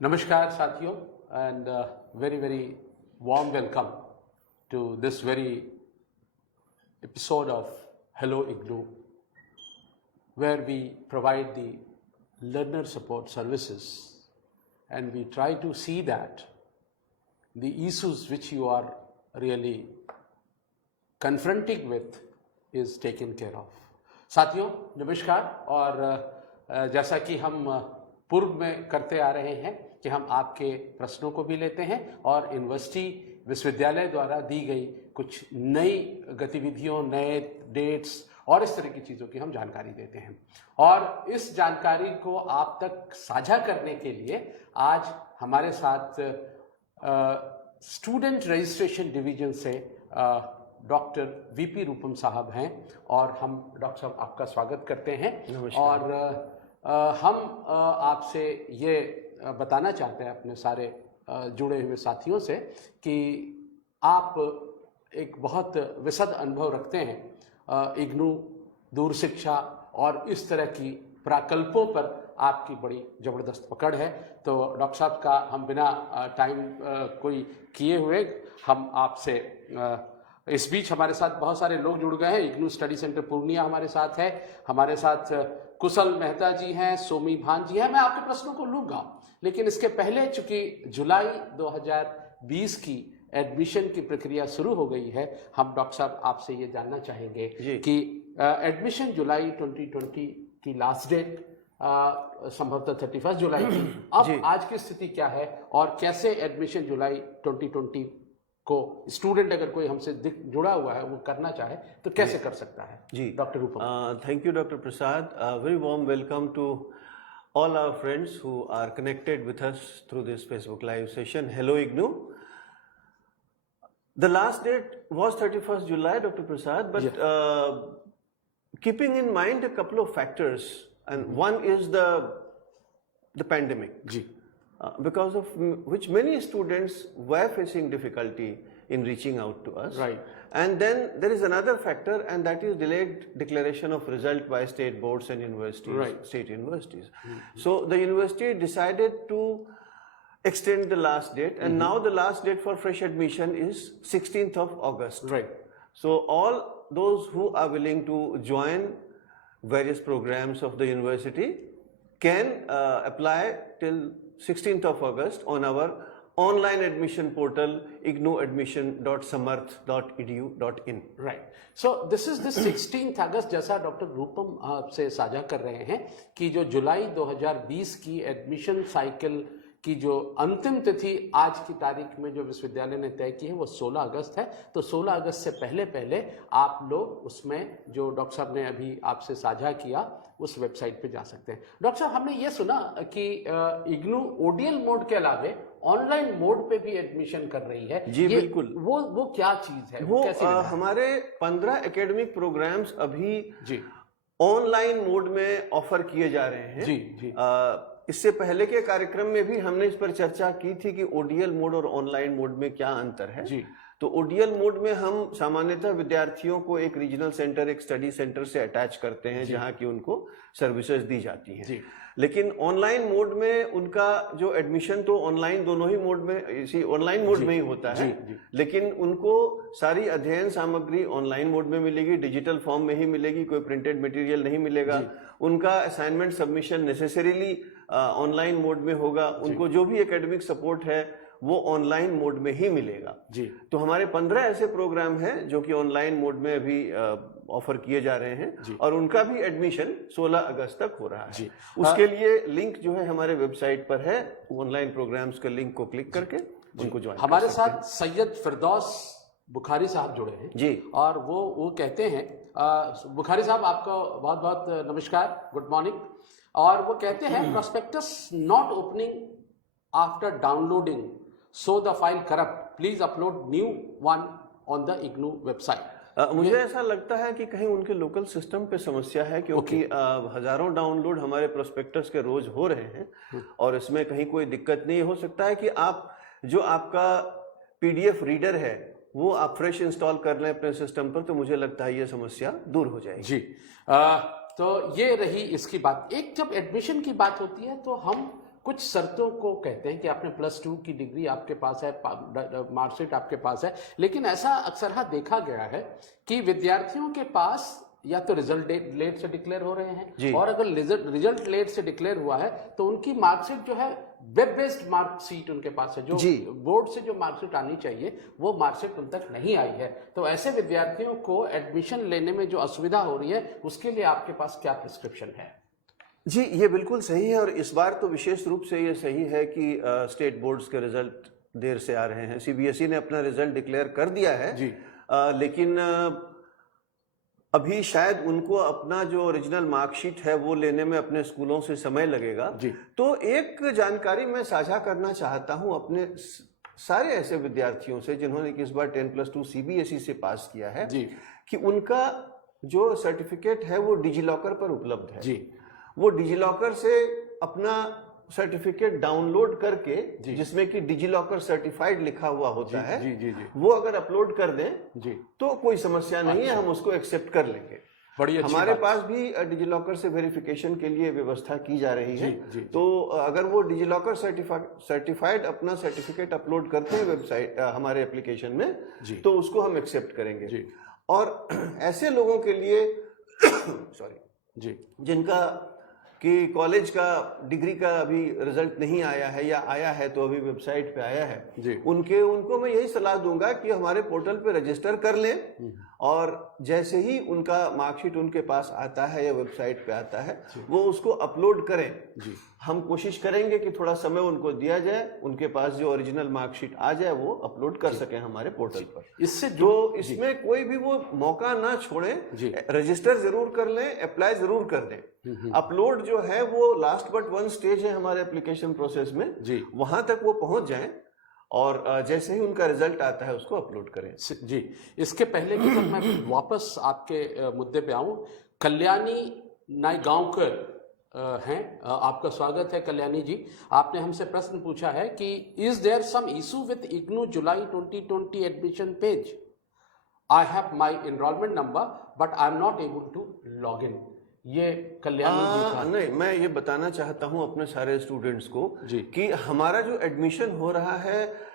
Namaskar साथियों and very warm welcome to this very episode of Hello IGNOU, where we provide the learner support services and we try to see that the issues which you are really confronting with is taken care of. साथियों नमस्कार। और जैसा कि हम पूर्व में करते आ रहे हैं कि हम आपके प्रश्नों को भी लेते हैं और यूनिवर्सिटी विश्वविद्यालय द्वारा दी गई कुछ नई गतिविधियों, नए डेट्स और इस तरह की चीज़ों की हम जानकारी देते हैं। और इस जानकारी को आप तक साझा करने के लिए आज हमारे साथ स्टूडेंट रजिस्ट्रेशन डिवीजन से डॉक्टर वीपी रूपम साहब हैं और हम डॉक्टर साहब आपका स्वागत करते हैं। और हम आपसे ये बताना चाहते हैं अपने सारे जुड़े हुए साथियों से कि आप एक बहुत विशद अनुभव रखते हैं इग्नू, दूर शिक्षा और इस तरह की प्रकल्पों पर आपकी बड़ी ज़बरदस्त पकड़ है। तो डॉक्टर साहब का हम बिना टाइम कोई किए हुए हम आपसे इस बीच हमारे साथ बहुत सारे लोग जुड़ गए हैं। इग्नू स्टडी सेंटर पूर्णिया हमारे साथ है, हमारे साथ कुशल मेहता जी हैं, सोमी भान जी हैं। मैं आपके प्रश्नों को लूँगा, लेकिन इसके पहले चूंकि जुलाई 2020 की एडमिशन की प्रक्रिया शुरू हो गई है, हम डॉक्टर साहब आपसे ये जानना चाहेंगे कि एडमिशन जुलाई 2020 की लास्ट डेट संभवतः 31 जुलाई की, अब आज की स्थिति क्या है और कैसे एडमिशन जुलाई 2020 को स्टूडेंट अगर कोई हमसे जुड़ा हुआ है वो करना चाहे तो कैसे कर सकता है? जी doctor Rupam. Thank you doctor Prasad. Very warm welcome to all our friends who are connected with us through this Facebook live session. Hello IGNOU. The last date was 31st July, Dr. Prasad, but keeping in mind a couple of factors, and one is the pandemic, because of which many students were facing difficulty in reaching out to us. Right. And then there is another factor, and that is delayed declaration of result by state boards and universities, state universities. So the university decided to extend the last date, and now the last date for fresh admission is 16th of August. Right. So all those who are willing to join various programs of the university can apply till 16th of August on our online admission portal ignoadmission.samarth.edu.in. Right. So this is the 16th August, जैसा doctor रूपम आपसे साझा कर रहे हैं कि जो जुलाई 2020 की admission cycle की जो अंतिम तिथि आज की तारीख में जो विश्वविद्यालय ने तय की है वो 16 अगस्त है। तो 16 अगस्त से पहले आप लोग उसमें जो डॉक्टर साहब ने अभी आपसे साझा किया उस वेबसाइट पे जा सकते हैं। डॉक्टर साहब, हमने ये सुना कि इग्नू ओडीएल मोड के अलावे ऑनलाइन मोड पे भी एडमिशन कर रही है। जी बिल्कुल। वो क्या चीज है? वो हमारे 15 एकेडमिक प्रोग्राम्स अभी ऑनलाइन मोड में ऑफर किए जा रहे हैं। जी। इससे पहले के कार्यक्रम में भी हमने इस पर चर्चा की थी कि ओडीएल मोड और ऑनलाइन मोड में क्या अंतर है। जी। तो ओडीएल मोड में हम सामान्यतः विद्यार्थियों को एक रीजनल सेंटर, एक स्टडी सेंटर से अटैच करते हैं जहां की उनको सर्विसेज दी जाती हैं। लेकिन ऑनलाइन मोड में उनका जो एडमिशन तो ऑनलाइन दोनों ही मोड में, इसी ऑनलाइन मोड में ही होता है। लेकिन उनको सारी अध्ययन सामग्री ऑनलाइन मोड में मिलेगी, डिजिटल फॉर्म में ही मिलेगी, कोई प्रिंटेड मटेरियल नहीं मिलेगा। उनका assignment submission necessarily online mode में होगा। उनको जो भी एकेडमिक सपोर्ट है वो ऑनलाइन मोड में ही मिलेगा। जी। तो हमारे 15 ऐसे प्रोग्राम हैं जो कि ऑनलाइन मोड में अभी ऑफर किए जा रहे हैं और उनका भी एडमिशन 16 अगस्त तक हो रहा है। जी। उसके लिए लिंक जो है हमारे वेबसाइट पर है, ऑनलाइन प्रोग्राम्स के लिंक को क्लिक करके उनको ज्वाइन। हमारे साथ सैयद फिरदौस बुखारी साहब जुड़े हैं जी, और वो कहते हैं, बुखारी साहब आपका बहुत बहुत नमस्कार, गुड मॉर्निंग। और वो कहते हैं prospectus not opening after downloading, so the file corrupt, please upload new one on the IGNOU website। मुझे ऐसा लगता है कि कहीं उनके लोकल सिस्टम पे समस्या है, क्योंकि हजारों डाउनलोड हमारे प्रोस्पेक्टस के रोज हो रहे हैं और इसमें कहीं कोई दिक्कत नहीं। हो सकता है कि आप जो आपका पीडीएफ रीडर है वो आप फ्रेश इंस्टॉल कर लें अपने सिस्टम पर, तो मुझे लगता है ये समस्या दूर हो जाएगी। जी। तो ये रही इसकी बात। एक जब एडमिशन की बात होती है तो हम कुछ शर्तों को कहते हैं कि आपने +2 की डिग्री आपके पास है, मार्कशीट आपके पास है, लेकिन ऐसा अक्सर देखा गया है कि विद्यार्थियों के पास या तो रिजल्ट लेट से डिक्लेयर हो रहे हैं, और अगर रिजल्ट लेट से डिक्लेयर हुआ है तो उनकी मार्कशीट जो है वेब बेस्ड मार्कशीट उनके पास है, जो बोर्ड से जो मार्कशीट आनी चाहिए वो मार्कशीट उन तक नहीं आई है। तो ऐसे विद्यार्थियों को एडमिशन लेने में जो असुविधा हो रही है उसके लिए आपके पास क्या प्रिस्क्रिप्शन है? जी, ये बिल्कुल सही है, और इस बार तो विशेष रूप से ये सही है कि स्टेट बोर्ड्स के रिजल्ट देर से आ रहे हैं। सीबीएसई ने अपना रिजल्ट डिक्लेयर कर दिया है जी, लेकिन अभी शायद उनको अपना जो ओरिजिनल मार्कशीट है वो लेने में अपने स्कूलों से समय लगेगा जी। तो एक जानकारी मैं साझा करना चाहता हूं अपने सारे ऐसे विद्यार्थियों से जिन्होंने इस बार 10+2 सीबीएसई से पास किया है जी, कि उनका जो सर्टिफिकेट है वो डिजिलॉकर पर उपलब्ध है जी। वो डिजिलॉकर से अपना सर्टिफिकेट डाउनलोड करके, जिसमें कि डिजिलॉकर सर्टिफाइड लिखा हुआ होता है, वो अगर अपलोड कर दें जी, तो कोई समस्या नहीं है, हम उसको एक्सेप्ट कर लेंगे। बड़ी अच्छी हमारे पास भी डिजिलॉकर से वेरिफिकेशन के लिए व्यवस्था की जा रही है। तो अगर वो डिजिलॉकर सर्टिफाइड अपना सर्टिफिकेट अपलोड करते हैं वेबसाइट हमारे एप्लीकेशन में, तो उसको हम एक्सेप्ट करेंगे। और ऐसे लोगों के लिए सॉरी जी, जिनका कि कॉलेज का डिग्री का अभी रिजल्ट नहीं आया है, या आया है तो अभी वेबसाइट पे आया है जी, उनको मैं यही सलाह दूंगा कि हमारे पोर्टल पे रजिस्टर कर लें, और जैसे ही उनका मार्कशीट उनके पास आता है या वेबसाइट पे आता है वो उसको अपलोड करें जी। हम कोशिश करेंगे कि थोड़ा समय उनको दिया जाए, उनके पास जो ओरिजिनल मार्कशीट आ जाए वो अपलोड कर सकें हमारे पोर्टल पर। इससे तो इसमें कोई भी वो मौका ना छोड़ें, रजिस्टर जरूर कर लें, अप्लाई जरूर कर दें। अपलोड जो है वो लास्ट बट वन स्टेज है हमारे एप्लीकेशन प्रोसेस में जी, वहां तक वो पहुंच जाएं, और जैसे ही उनका रिजल्ट आता है उसको अपलोड करें जी। इसके पहले कि जब मैं वापस आपके मुद्दे पे आऊं, कल्याणी नायगांवकर हैं, आपका स्वागत है कल्याणी जी। आपने हमसे प्रश्न पूछा है कि is there some issue with IGNOU July 2020 admission page? I have my enrolment number but I am not able to log in. ये कल्याणी जी का नहीं, मैं ये बताना चाहता हूं अपने सारे स्टूडेंट्स को कि हमारा जो एडमिशन हो रहा है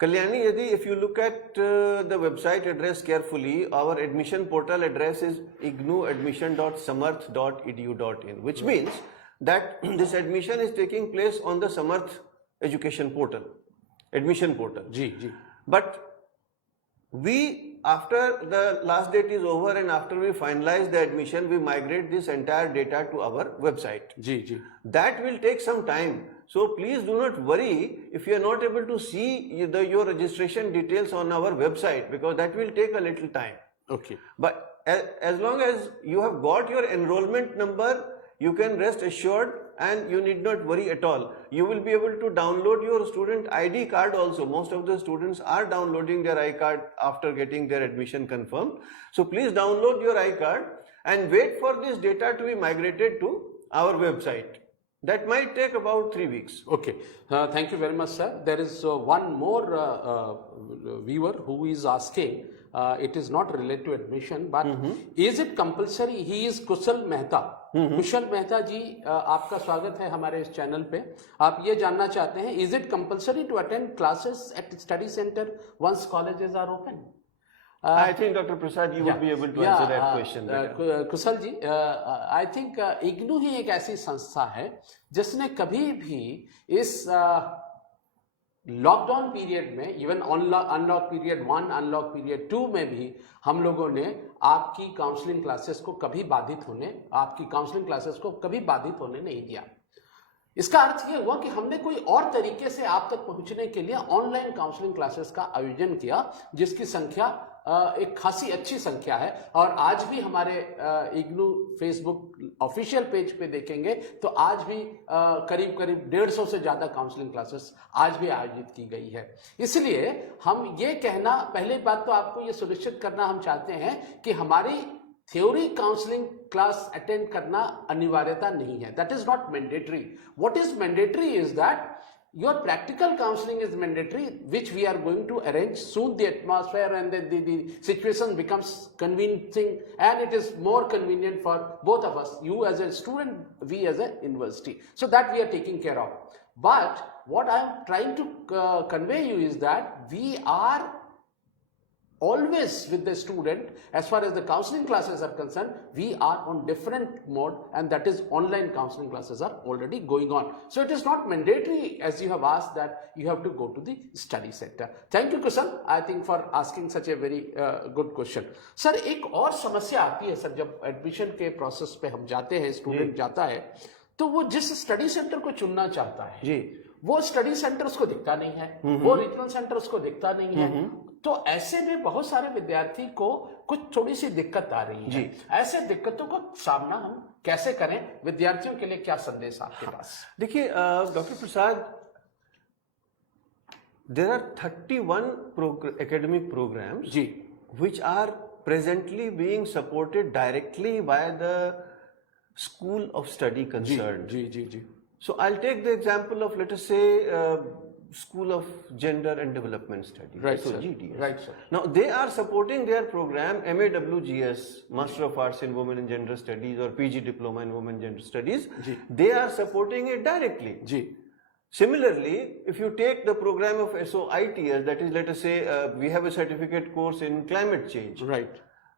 कल्याणी, यदि if you look at the website address carefully, our admission portal address is ignu.samarth.edu.in, which means that this admission is taking place on the Samarth education portal, admission portal. जी जी. But we, after the last date is over and after we finalize the admission, we migrate this entire data to our website. जी जी. That will take some time. So please do not worry if you are not able to see your registration details on our website, because that will take a little time. Okay. But as long as you have got your enrollment number, you can rest assured and you need not worry at all. You will be able to download your student ID card also. Most of the students are downloading their ID card after getting their admission confirmed. So please download your ID card and wait for this data to be migrated to our website. That might take about 3 weeks. Okay. Thank you very much, sir. There is one more viewer who is asking, it is not related to admission, but is it compulsory? He is Kushal Mehta. कुशल मेहता जी, आपका स्वागत है हमारे इस channel पे। आप ये जानना चाहते हैं, is it compulsory to attend classes at study center once colleges are open? I think Dr. Prasad, you would be able to answer that question. Kusal ji, I think IGNOU ही एक ऐसी संस्था है जिसने कभी भी इस लॉकडाउन पीरियड में, even unlock period 1, unlock period 2 में भी हम लोगों ने आपकी काउंसलिंग क्लासेस को कभी बाधित होने नहीं दिया। इसका अर्थ ये हुआ कि हमने कोई और तरीके से आप तक पहुंचने के लिए ऑनलाइन काउंसलिंग क्लासेस का आयोजन किया, जिसकी संख्या एक खासी अच्छी संख्या है। और आज भी हमारे इग्नू फेसबुक ऑफिशियल पेज पे देखेंगे तो आज भी करीब 150 से ज्यादा काउंसलिंग क्लासेस आज भी आयोजित की गई है। इसलिए हम ये कहना, पहली बात तो आपको ये सुनिश्चित करना हम चाहते हैं कि हमारी थ्योरी काउंसलिंग क्लास अटेंड करना अनिवार्यता नहीं है। That is not mandatory. What is mandatory is that your practical counseling is mandatory, which we are going to arrange soon. The atmosphere and the situation becomes convincing, and it is more convenient for both of us, you as a student, we as a university. So that we are taking care of. But what I am trying to convey you is that we are always with the student. As far as the counseling classes are concerned, we are on different mode, and that is online counseling classes are already going on. So it is not mandatory, as you have asked, that you have to go to the study center. Thank you, Kushal, I think, for asking such a very good question. Sir, एक और समस्या आती है sir, जब admission के process पे हम जाते हैं, स्टूडेंट जाता है, तो वो जिस स्टडी सेंटर को चुनना चाहता है जी, वो स्टडी सेंटर उसको दिखता नहीं है, वो रीजनल सेंटर उसको दिखता नहीं है। तो ऐसे में बहुत सारे विद्यार्थी को कुछ थोड़ी सी दिक्कत आ रही है। ऐसे दिक्कतों का सामना हम कैसे करें? विद्यार्थियों के लिए क्या संदेश आपके पास? देखिए doctor Prasad, there are 31 academic programs which are presently being supported directly by the school of study concerned. So I'll take the example of, let us say, School of Gender and Development Studies, right, so sir. GDS. Right, sir. Now they are supporting their program MAWGS, Master of Arts in Women and Gender Studies, or PG Diploma in Women and Gender Studies. They are supporting it directly. Similarly, if you take the program of SOITS, that is, let us say, we have a certificate course in climate change. Right.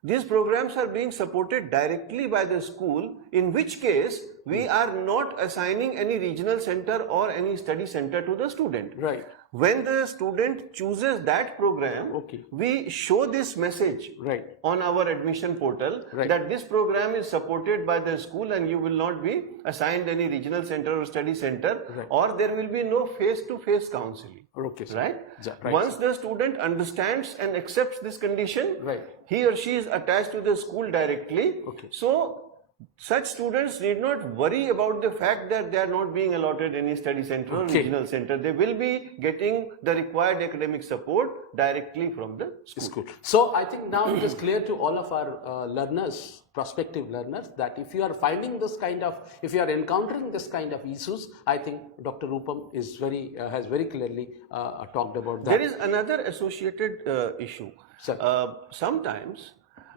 These programs are being supported directly by the school, in which case we are not assigning any regional center or any study center to the student. Right. When the student chooses that program, we show this message on our admission portal that this program is supported by the school and you will not be assigned any regional center or study center, or there will be no face-to-face counseling. Right? Once the student understands and accepts this condition, he or she is attached to the school directly. So such students need not worry about the fact that they are not being allotted any study center or regional center. They will be getting the required academic support directly from the school. So I think now it is clear to all of our learners, prospective learners, that if you are finding this kind of, if you are encountering this kind of issues, I think Dr. Rupam is has very clearly talked about that. There is another associated issue. Sometimes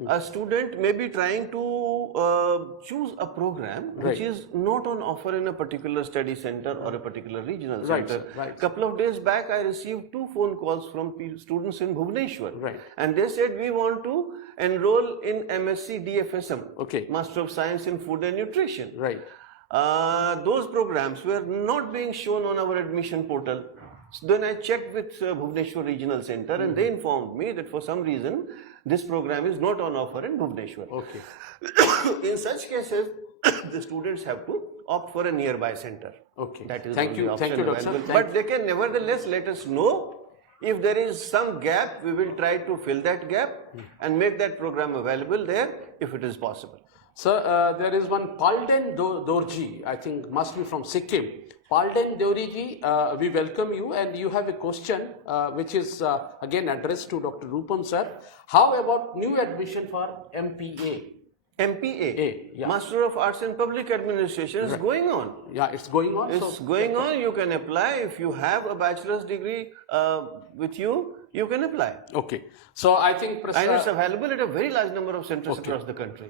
a student may be trying to choose a program which is not on offer in a particular study center or a particular regional center. Couple of days back, I received 2 phone calls from students in Bhubaneswar, and they said, we want to enroll in MSc DFSM, Master of Science in Food and Nutrition. Those programs were not being shown on our admission portal. So then I checked with Bhubaneswar Regional Center, and they informed me that for some reason this program is not on offer in Bhubaneswar. In such cases, the students have to opt for a nearby center. That is thank you, Doctor. But they can nevertheless let us know if there is some gap. We will try to fill that gap and make that program available there if it is possible. Sir, there is one Palden Dorji, I think must be from Sikkim. Palden Dorji, we welcome you, and you have a question which is again addressed to Dr. Rupam sir. How about new admission for MPA? MPA, Master of Arts in Public Administration, is going on. Yeah, it's going on. It's going on. You can apply. If you have a bachelor's degree with you, you can apply. So I think... and it's available at a very large number of centers across the country.